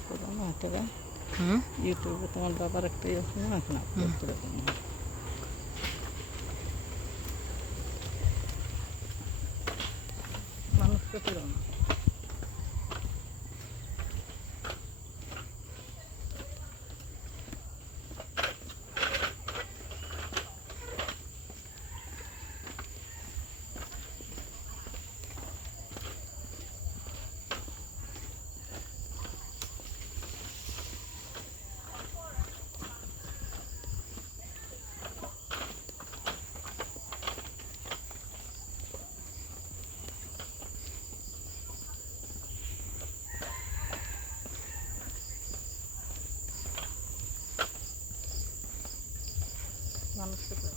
করো না এটা হুম ইউটিউবে তোমার বাবার একটা ইয়ে আছে না এখন আপলোড করে দেবো মানুষকে করো না মানুষকে করো